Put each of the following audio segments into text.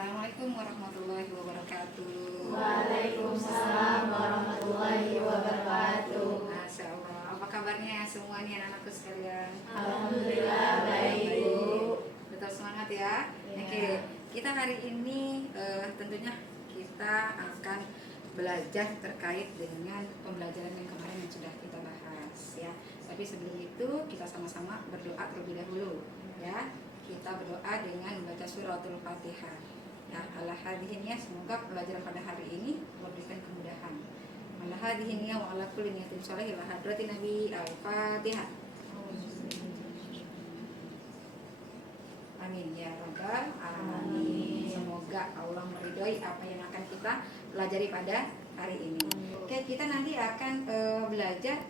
Assalamualaikum warahmatullahi wabarakatuh. Waalaikumsalam warahmatullahi wabarakatuh. Masya Allah. Apa kabarnya semua nih anak-anakku sekalian? Alhamdulillah baik, Bu. Tetap semangat ya. Ya. Oke, kita hari ini tentunya kita akan belajar terkait dengan pembelajaran yang kemarin yang sudah kita bahas ya. Tapi sebelum itu kita sama-sama berdoa terlebih dahulu ya. Kita berdoa dengan membaca suratul Fatihah. Ya, ala hadihin ya, semoga pelajaran pada hari ini memberikan kemudahan. Ala hadihin ya wa ala kulli niyatin sholih ila hadratin Nabi Al-Fatihah. Amin ya rabbal alamin. Semoga Allah meridhoi apa yang akan kita pelajari pada hari ini. Oke, kita nanti akan belajar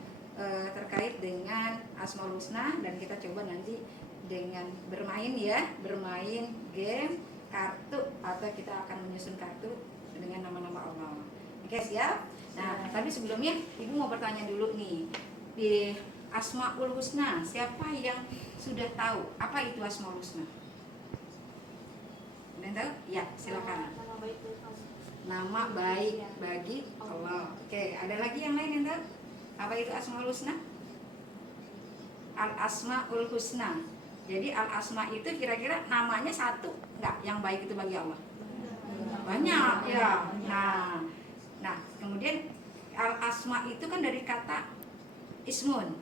terkait dengan Asmaul Husna, dan kita coba nanti dengan bermain ya, bermain game kartu, atau kita akan menyusun kartu dengan nama-nama Allah. Oke, siap? Nah, tapi sebelumnya Ibu mau bertanya dulu nih. Di Asmaul Husna, siapa yang sudah tahu apa itu Asmaul Husna? Ada yang tahu? Ya, silakan. Nama baik bagi Allah. Oke, ada lagi yang lain yang tahu? Apa itu Asmaul Husna? Al-Asmaul Husna. Jadi al-asma itu kira-kira namanya satu enggak yang baik itu bagi Allah? Banyak ya. Nah, kemudian al-asma itu kan dari kata ismun.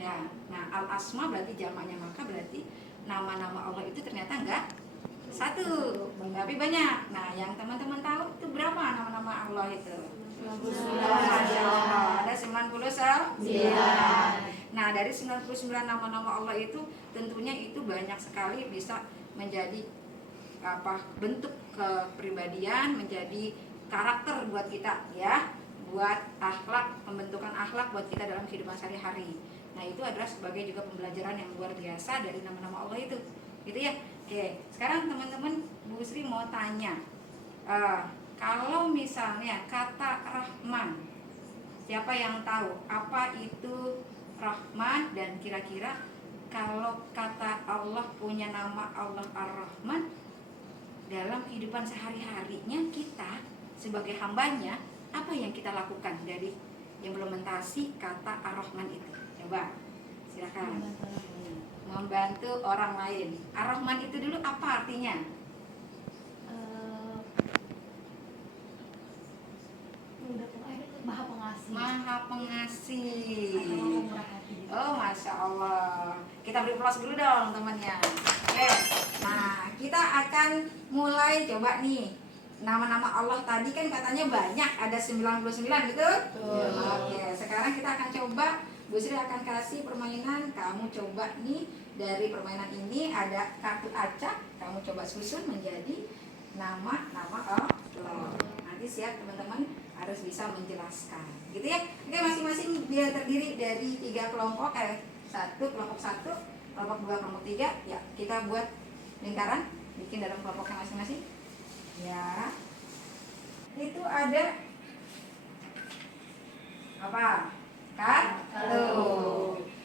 Ya. Nah, al-asma berarti jamaknya, maka berarti nama-nama Allah itu ternyata enggak satu, tapi banyak. Nah, yang teman-teman tahu itu berapa nama-nama Allah itu? 99. Ada 99. Nah, dari 99 nama-nama Allah itu tentunya itu banyak sekali bisa menjadi bentuk kepribadian, menjadi karakter buat kita ya, buat akhlak, pembentukan akhlak buat kita dalam kehidupan sehari-hari. Nah, itu adalah sebagai juga pembelajaran yang luar biasa dari nama-nama Allah itu. Gitu ya. Oke, sekarang teman-teman, Bu Sri mau tanya. Kalau misalnya kata Rahman, siapa yang tahu apa itu Rahman, dan kira-kira kalau kata Allah punya nama Allah Ar-Rahman, dalam kehidupan sehari-harinya kita sebagai hambanya, apa yang kita lakukan dari implementasi kata Ar-Rahman itu? Coba, silakan. Membantu orang lain. Ar-Rahman itu dulu apa artinya? Maha pengasih. Maha pengasih. Oh, Masya Allah. Kita beri aplaus dulu dong temannya. Oke. Nah, kita akan mulai coba nih. Nama-nama Allah tadi kan katanya banyak, ada 99, betul? Oke, sekarang kita akan coba. Bu Sri akan kasih permainan. Kamu coba nih, dari permainan ini ada kartu acak. Kamu coba susun menjadi nama-nama Allah. Nanti siap teman-teman, harus bisa menjelaskan, gitu ya. Oke, masing-masing dia terdiri dari 3 kelompok, kelompok 1, kelompok 2, kelompok 3. Ya, kita buat lingkaran, bikin dalam kelompoknya masing-masing. Ya, itu ada apa? Kartu.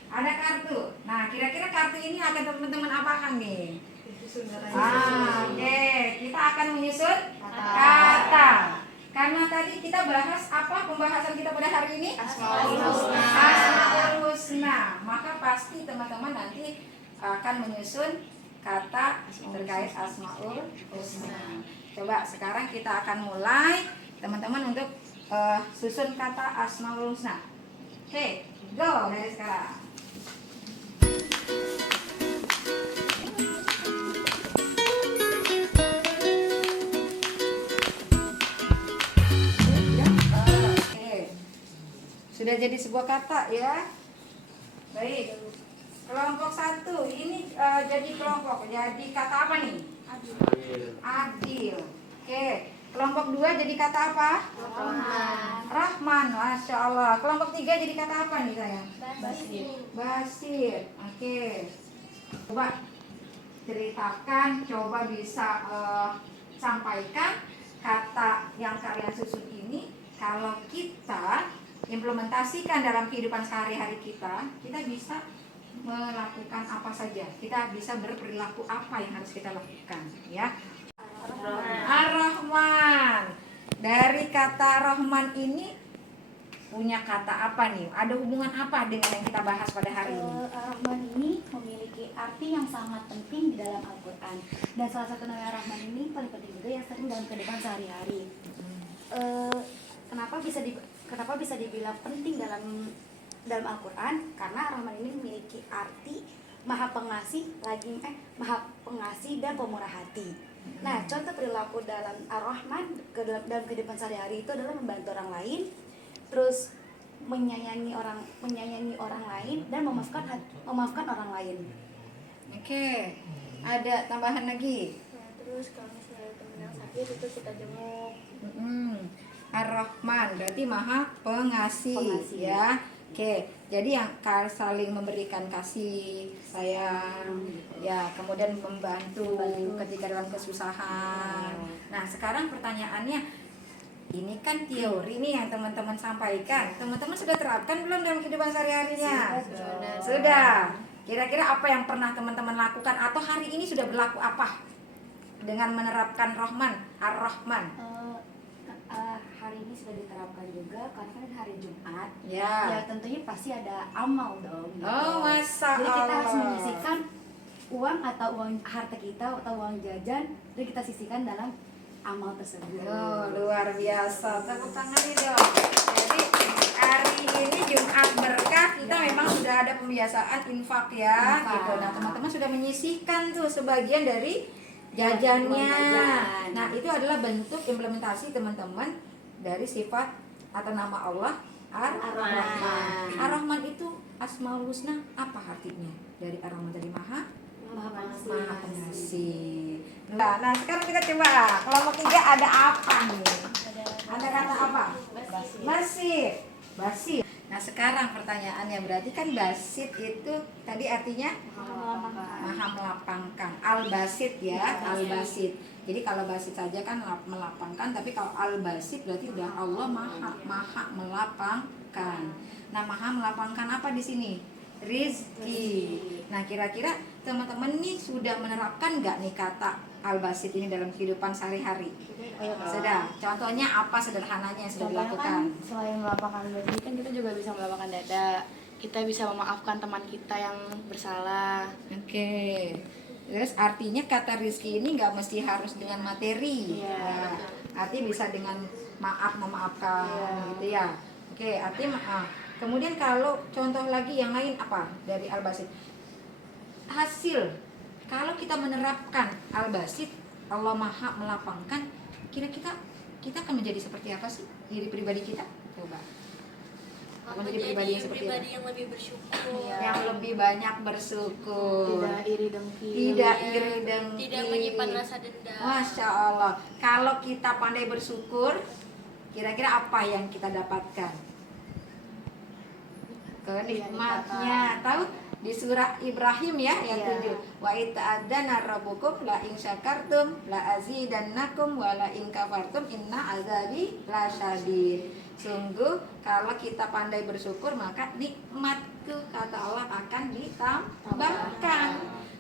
Ada kartu. Nah, kira-kira kartu ini akan teman-teman apakan nih? Oke, kita akan menyusun kata. Karena tadi kita bahas apa pembahasan kita pada hari ini? Asmaul Husna. Asmaul Husna. Maka pasti teman-teman nanti akan menyusun kata terkait Asmaul Husna. Coba sekarang kita akan mulai teman-teman untuk susun kata Asmaul Husna. Oke, go dari sekarang. Sudah jadi sebuah kata ya. Baik. Kelompok 1 ini jadi kelompok. Jadi kata apa nih? Adil. Oke. Kelompok 2 jadi kata apa? Rahman. Masya Allah. Kelompok 3 jadi kata apa nih sayang? Basir. Oke. Coba ceritakan. Coba bisa sampaikan kata yang kalian susun ini. Kalau kita implementasikan dalam kehidupan sehari-hari kita bisa melakukan apa saja, kita bisa berperilaku apa yang harus kita lakukan ya. kata Rahman ini punya kata apa nih? Ada hubungan apa dengan yang kita bahas pada hari ini? Ar-Rahman ini memiliki arti yang sangat penting di dalam Al-Quran. Dan salah satu nama Ar-Rahman ini paling penting juga yang sering dalam kehidupan sehari-hari. Kenapa bisa dibilang penting dalam Al-Quran? Karena Ar-Rahman ini memiliki arti maha pengasih dan pemurah hati. Nah, contoh perilaku dalam Ar-Rahman dalam kehidupan sehari-hari itu adalah membantu orang lain, terus menyayangi orang lain dan memaafkan orang lain. Oke, ada tambahan lagi? Nah, terus kalau misalnya teman yang sakit itu kita jenguk. Ar-Rahman berarti maha pengasih. Ya. Oke, jadi yang saling memberikan kasih sayang, ya, kemudian membantu ketika dalam kesusahan. Nah, sekarang pertanyaannya, ini kan teori nih yang teman-teman sampaikan. Teman-teman sudah terapkan belum dalam kehidupan sehari-harinya? Sudah. Kira-kira apa yang pernah teman-teman lakukan atau hari ini sudah berlaku apa dengan menerapkan Rahman, Ar-Rahman? Hari ini sudah diterapkan juga karena kan hari Jumat. Ya. Tentunya pasti ada amal dong. Gitu. Oh, masa Jadi kita Allah. harus menyisihkan uang atau harta kita atau uang jajan, jadi kita sisihkan dalam amal tersebut. Oh, luar biasa. Tepuk tangan nih dong. Jadi hari ini Jumat berkah, kita memang sudah ada pembiasaan infak ya. Infak. Gitu. Nah, teman-teman sudah menyisihkan tuh sebagian dari jajannya. Uang jajan. Nah, itu adalah bentuk implementasi teman-teman dari sifat atau nama Allah Ar-Rahman. Ar-Rahman itu Asmaul Husna apa artinya? Dari Ar-Rahman dari Maha Pengasih. Nah, sekarang kita coba kelompok 3 ada apa nih? Ada kata apa? Basit. Nah, sekarang pertanyaannya berarti kan basit itu tadi artinya maha melapangkan. Al-basit ya, al-basit. Jadi kalau basit saja kan melapangkan, tapi kalau al-basit berarti udah Allah maha melapangkan. Nah, maha melapangkan apa di sini? Rizki. Nah, kira-kira teman-teman nih sudah menerapkan nggak nih kata al-basit ini dalam kehidupan sehari-hari? Sudah. Contohnya apa sederhananya yang sudah dilakukan? Selain melapangkan rezeki kan kita juga bisa melapangkan dada. Kita bisa memaafkan teman kita yang bersalah. Oke. Terus artinya kata rizki ini nggak mesti harus dengan materi. Iya. Nah, artinya bisa dengan memaafkan gitu ya. Oke, artinya maaf. Kemudian kalau contoh lagi yang lain apa dari al-basit? Hasil kalau kita menerapkan al-basit, Allah maha melapangkan, kira-kira kita akan menjadi seperti apa sih diri pribadi kita? Coba. Menjadi pribadi yang seperti apa? yang lebih bersyukur. Yang lebih banyak bersyukur. Tidak iri dengki. Tidak iri dengki. Tidak menyimpan rasa dendam. Masya Allah. Kalau kita pandai bersyukur, kira-kira apa yang kita dapatkan? Kenikmatnya. Tahu di surah Ibrahim ya yang 7. Wa ita'adzana rabbukum la in syakartum la azidannakum wa la in kafartum inna azabi lasyadid. Sungguh kalau kita pandai bersyukur maka nikmatku kata Allah akan ditambahkan.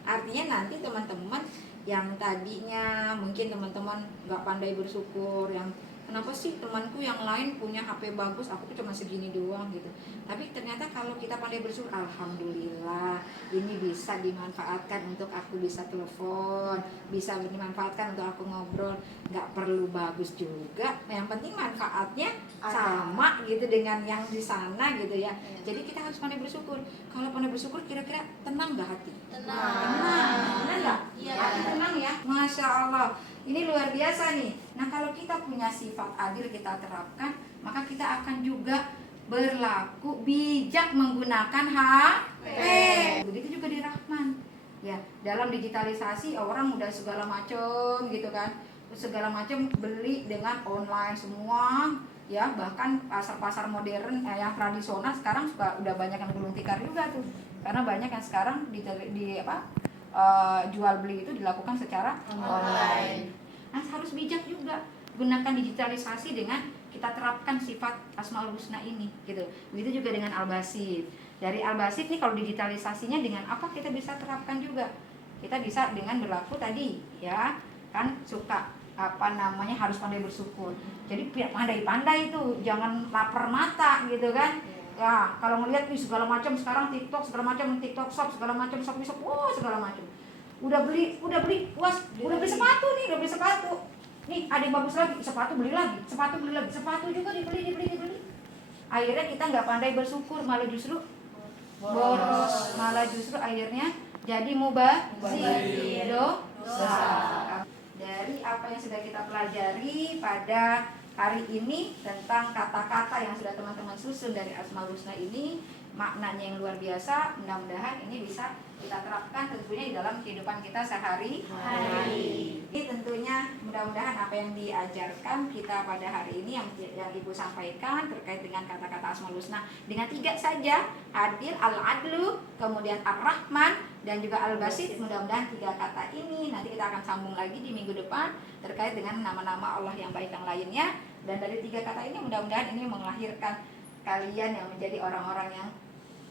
Artinya nanti teman-teman yang tadinya mungkin teman-teman nggak pandai bersyukur, yang kenapa sih temanku yang lain punya HP bagus, aku cuma segini doang gitu. Tapi ternyata kalau kita pandai bersyukur, alhamdulillah ini bisa dimanfaatkan untuk aku bisa telepon, bisa dimanfaatkan untuk aku ngobrol, nggak perlu bagus juga, yang penting manfaatnya sama gitu dengan yang di sana gitu ya. Jadi kita harus pandai bersyukur. Kalau pandai bersyukur kira-kira tenang nggak hati? Tenang nggak? Iya. Hati tenang ya. Masya Allah. Ini luar biasa nih. Nah, kalau kita punya sifat adil kita terapkan, maka kita akan juga berlaku bijak menggunakan HP. Begitu juga di Rahman. Ya, dalam digitalisasi orang udah segala macam gitu kan. Segala macam beli dengan online semua, ya, bahkan pasar-pasar modern yang tradisional sekarang udah banyak yang gulung tikar juga tuh. Karena banyak yang sekarang jual beli itu dilakukan secara online. Nah, harus bijak juga gunakan digitalisasi dengan kita terapkan sifat Asmaul Husna ini gitu. Begitu juga dengan al-basit. Dari al-basit nih kalau digitalisasinya dengan apa kita bisa terapkan juga. Kita bisa dengan berlaku tadi ya, kan suka harus pandai bersyukur. Jadi pandai-pandai itu, jangan lapar mata gitu kan. Ya, kalau ngelihat nih segala macam sekarang TikTok, segala macam TikTok shop, segala macam shop, segala macam. Udah beli puas, udah beli sepatu nih, Nih, ada yang bagus lagi, sepatu beli lagi, sepatu juga dibeli. Akhirnya kita nggak pandai bersyukur, malah justru boros, malah justru akhirnya jadi mubazir, dosa. Dari apa yang sudah kita pelajari pada hari ini tentang kata-kata yang sudah teman-teman susun dari Asmaul Husna ini, maknanya yang luar biasa. Mudah-mudahan ini bisa kita terapkan tentunya di dalam kehidupan kita sehari-hari. Ini tentunya mudah-mudahan apa yang diajarkan kita pada hari ini yang Ibu sampaikan terkait dengan kata-kata Asmaul Husna dengan 3 saja, Adil, Al-Adlu, kemudian Ar-Rahman dan juga Al-Basit. Mudah-mudahan 3 kata ini nanti kita akan sambung lagi di minggu depan terkait dengan nama-nama Allah yang baik yang lainnya. Dan dari 3 kata ini mudah-mudahan ini melahirkan kalian yang menjadi orang-orang yang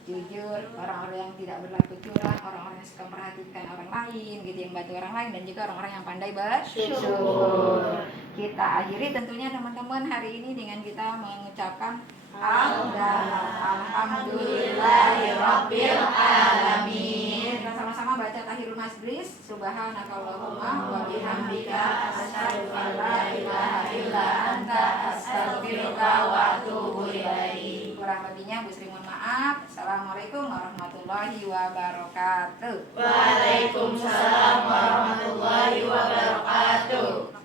jujur, orang-orang yang tidak berlaku curang, orang-orang yang suka memperhatikan orang lain, gitu, yang bantu orang lain, dan juga orang-orang yang pandai bersyukur. Kita akhiri tentunya teman-teman hari ini dengan kita mengucapkan Alhamdulillahirabbil alamin. Kita sama-sama baca tahiyul masjid. Subhanakallahumma wa bihamdika asyhadu an la ilaha illa anta astaghfiruka wa atubu ilaik. Kurang lebihnya Bu Sri mohon maaf. Assalamualaikum warahmatullahi wabarakatuh. Waalaikumsalam warahmatullahi wabarakatuh.